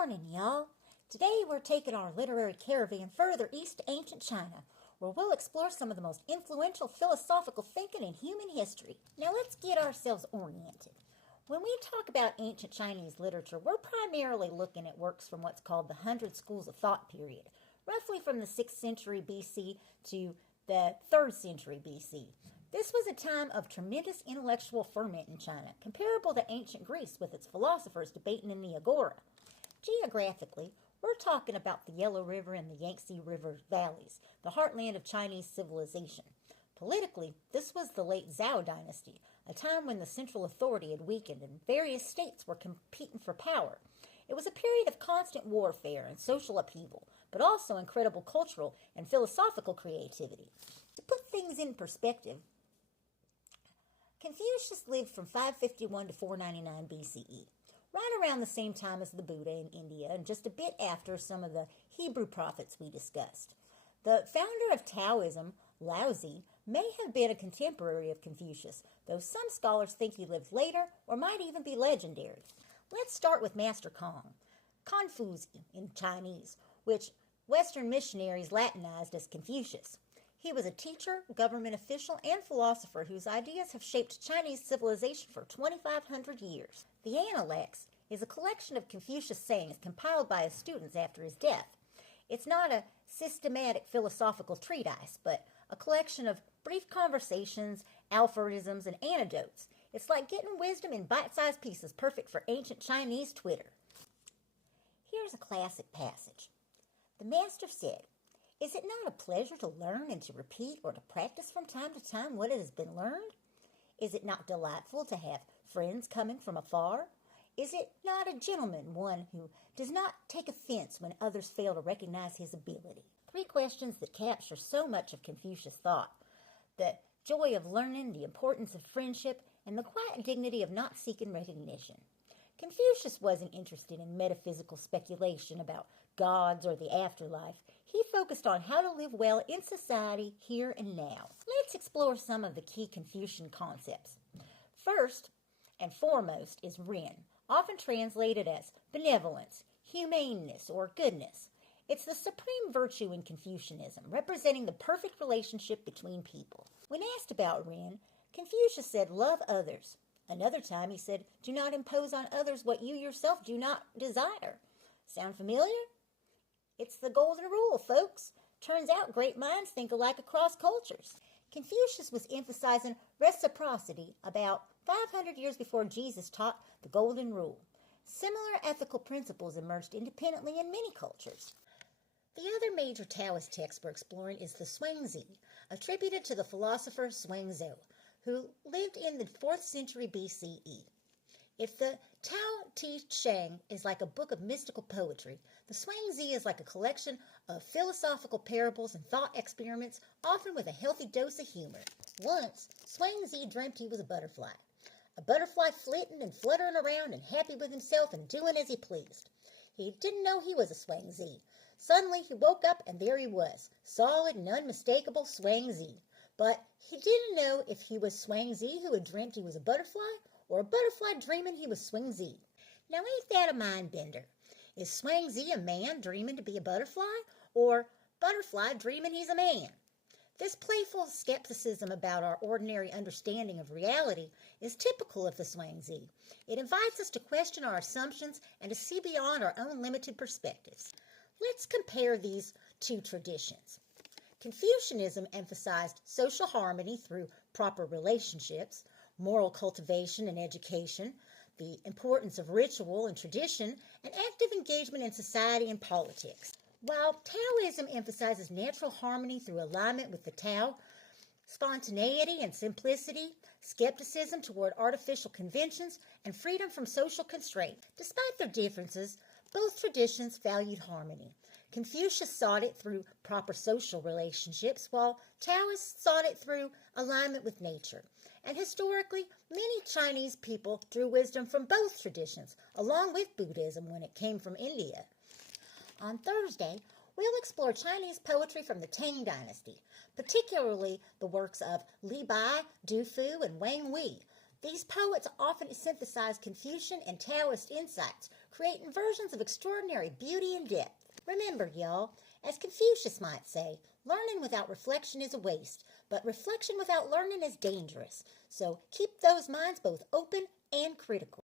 morning, y'all. Today we're taking our literary caravan further east to ancient China, where we'll explore some of the most influential philosophical thinking in human history. Now let's get ourselves oriented. When we talk about ancient Chinese literature, we're primarily looking at works from what's called the 100 Schools of Thought period, roughly from the 6th century BC to the 3rd century BC. This was a time of tremendous intellectual ferment in China, comparable to ancient Greece with its philosophers debating in the agora. Geographically, we're talking about the Yellow River and the Yangtze River valleys, the heartland of Chinese civilization. Politically, this was the late Zhou dynasty, a time when the central authority had weakened and various states were competing for power. It was a period of constant warfare and social upheaval, but also incredible cultural and philosophical creativity. To put things in perspective, Confucius lived from 551 to 499 BCE, right around the same time as the Buddha in India and just a bit after some of the Hebrew prophets we discussed. The founder of Taoism, Laozi, may have been a contemporary of Confucius, though some scholars think he lived later or might even be legendary. Let's start with Master Kong, Confuzi in Chinese, which Western missionaries Latinized as Confucius. He was a teacher, government official, and philosopher whose ideas have shaped Chinese civilization for 2,500 years. The Analects is a collection of Confucius sayings compiled by his students after his death. It's not a systematic philosophical treatise, but a collection of brief conversations, aphorisms, and anecdotes. It's like getting wisdom in bite-sized pieces, perfect for ancient Chinese Twitter. Here's a classic passage. The master said, "Is it not a pleasure to learn and to repeat or to practice from time to time what has been learned? Is it not delightful to have friends coming from afar? Is it not a gentleman one who does not take offense when others fail to recognize his ability?" 3 questions that capture so much of Confucius thought: the joy of learning, the importance of friendship, and the quiet dignity of not seeking recognition. Confucius wasn't interested in metaphysical speculation about gods or the afterlife. He focused on how to live well in society here and now. Let's explore some of the key Confucian concepts. First and foremost is Ren, often translated as benevolence, humaneness, or goodness. It's the supreme virtue in Confucianism, representing the perfect relationship between people. When asked about Ren, Confucius said, "Love others." Another time he said, "Do not impose on others what you yourself do not desire." Sound familiar? It's the golden rule, folks. Turns out great minds think alike across cultures. Confucius was emphasizing reciprocity about 500 years before Jesus taught the golden rule. Similar ethical principles emerged independently in many cultures. The other major Taoist text we're exploring is the Xuanzi, attributed to the philosopher Xuanzhou, who lived in the 4th century BCE. If the Tao Te Ching is like a book of mystical poetry, the Xuanzi is like a collection of philosophical parables and thought experiments, often with a healthy dose of humor. Once, Xuanzi dreamt he was a butterfly flitting and fluttering around and happy with himself and doing as he pleased. He didn't know he was a Xuanzi. Suddenly he woke up and there he was, solid and unmistakable Xuanzi. But he didn't know if he was Xuanzi who had dreamt he was a butterfly, or a butterfly dreaming he was Xuanzi. Now ain't that a mind bender? Is Xuanzi a man dreaming to be a butterfly, or butterfly dreaming he's a man? This playful skepticism about our ordinary understanding of reality is typical of the Xuanzi. It invites us to question our assumptions and to see beyond our own limited perspectives. Let's compare these 2 traditions. Confucianism emphasized social harmony through proper relationships, moral cultivation and education, the importance of ritual and tradition, and active engagement in society and politics. While Taoism emphasizes natural harmony through alignment with the Tao, spontaneity and simplicity, skepticism toward artificial conventions, and freedom from social constraint. Despite their differences, both traditions valued harmony. Confucius sought it through proper social relationships, while Taoists sought it through alignment with nature. And historically, many Chinese people drew wisdom from both traditions, along with Buddhism when it came from India. On Thursday, we'll explore Chinese poetry from the Tang Dynasty, particularly the works of Li Bai, Du Fu, and Wang Wei. These poets often synthesize Confucian and Taoist insights, creating versions of extraordinary beauty and depth. Remember, y'all, as Confucius might say, learning without reflection is a waste, but reflection without learning is dangerous. So keep those minds both open and critical.